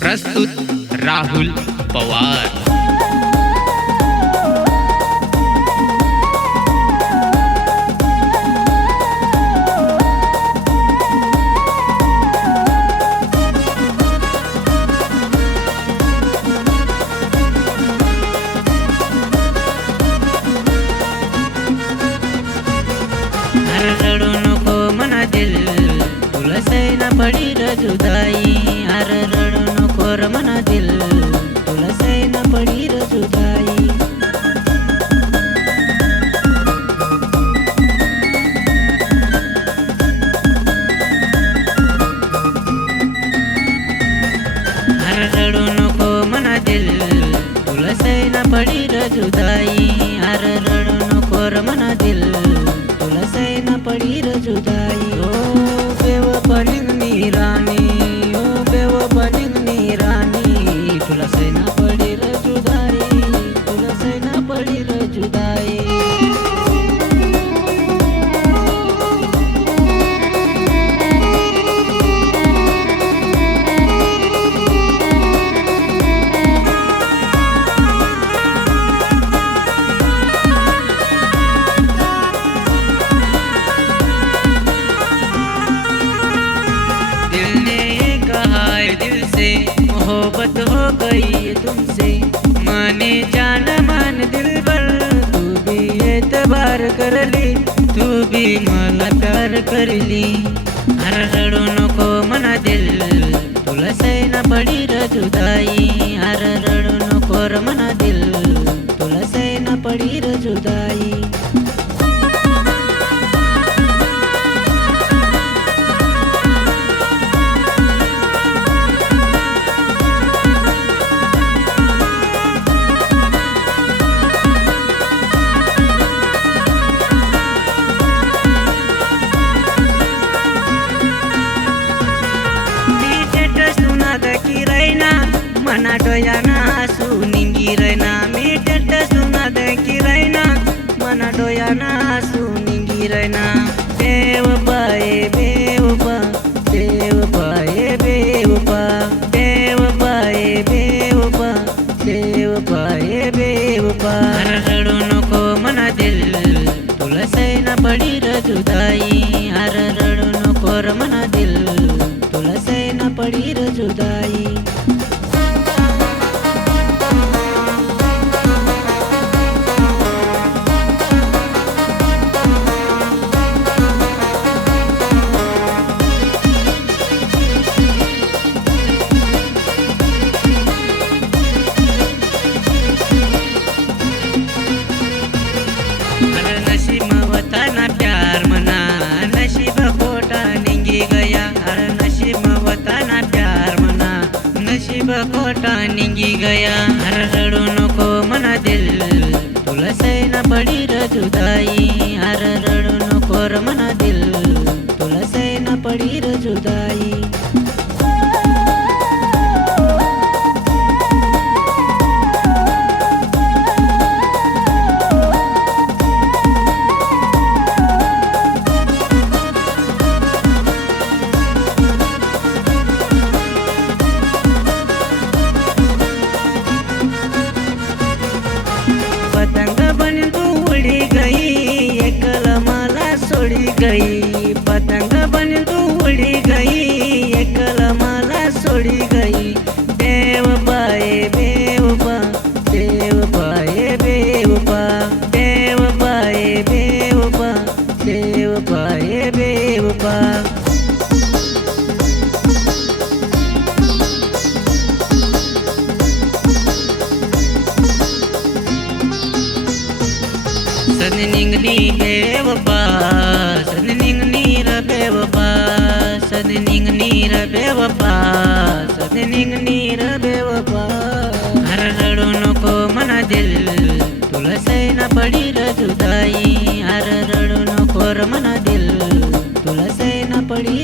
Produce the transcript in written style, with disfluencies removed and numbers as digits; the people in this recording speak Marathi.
प्रस्तुत राहुल पवार। रडू नको मना दिल तुला सैना पडी र जुदाई। अरे रडू नको र मना दिल तुला सैना पडी र जुदाई। अरे रडू नको मना दिल तुला सैना पडी र जुदाई। अरे रडू नको र मना दिल तुला सैना पडी र जुदाई। ओ बेवफा निघनी राणी, ओ बेवफा निघनी राणी, तुला सैना पडी र जुदाई, तुला सैना पडी र जुदाई। दिल से मोहब्बत हो गई है तुमसे, माने जान मान दिल भर तू भी एतबार कर ली, तू भी मला प्यार कर ली। अरे रडू नको मना दिल तुला सैना पडी र जुदाई। अरे रडू नको र मना दिल तुला सैना पडी र जुदाई। मना डोयाना आसू निंगी रहना, मी टेट सुना दे की रहना, मना डोयाना आसू निंगी रहना। बेवफा ए बेवफा, बेवफा ए बेवफा, बेवफा ए बेवफा, बेवफा ए बेवफा। अरे रडू नको मना दिल तुला सैना पडी र जुदाई। अरे रडू नको र मना दिल तुला सैना पडी र जुदाई। नसीब वताना प्यार मना, नसीब खोटा निंगी गया। अरे नसीब वताना प्यार मना, नसीब खोटा निंगी गया। अरे रडू नको मना दिल तुला सैना पडी र जुदाई। अरे रडू नको र मना दिल तुला सैना पडी र जुदाई। पतंग बन तू उड़ी गई, एकल मला सोडी गई। पतंग बन तू उड़ी गई, एकल मला सोडी गई। बेवफा ए बेवफा, बेवफा ए बेवफा, बेवफा ए बेवफा, बेवफा ए बेवफा। सन निंगनी बेवफा, सन निंगनी र बेवफा, सन निंगनी र बेवफा, सन निंगनी र बेवफा। अरे रडू नको मना दिल तुला सैना पडी र जुदाई। अरे रडू नको र मना दिल तुला सैना पडी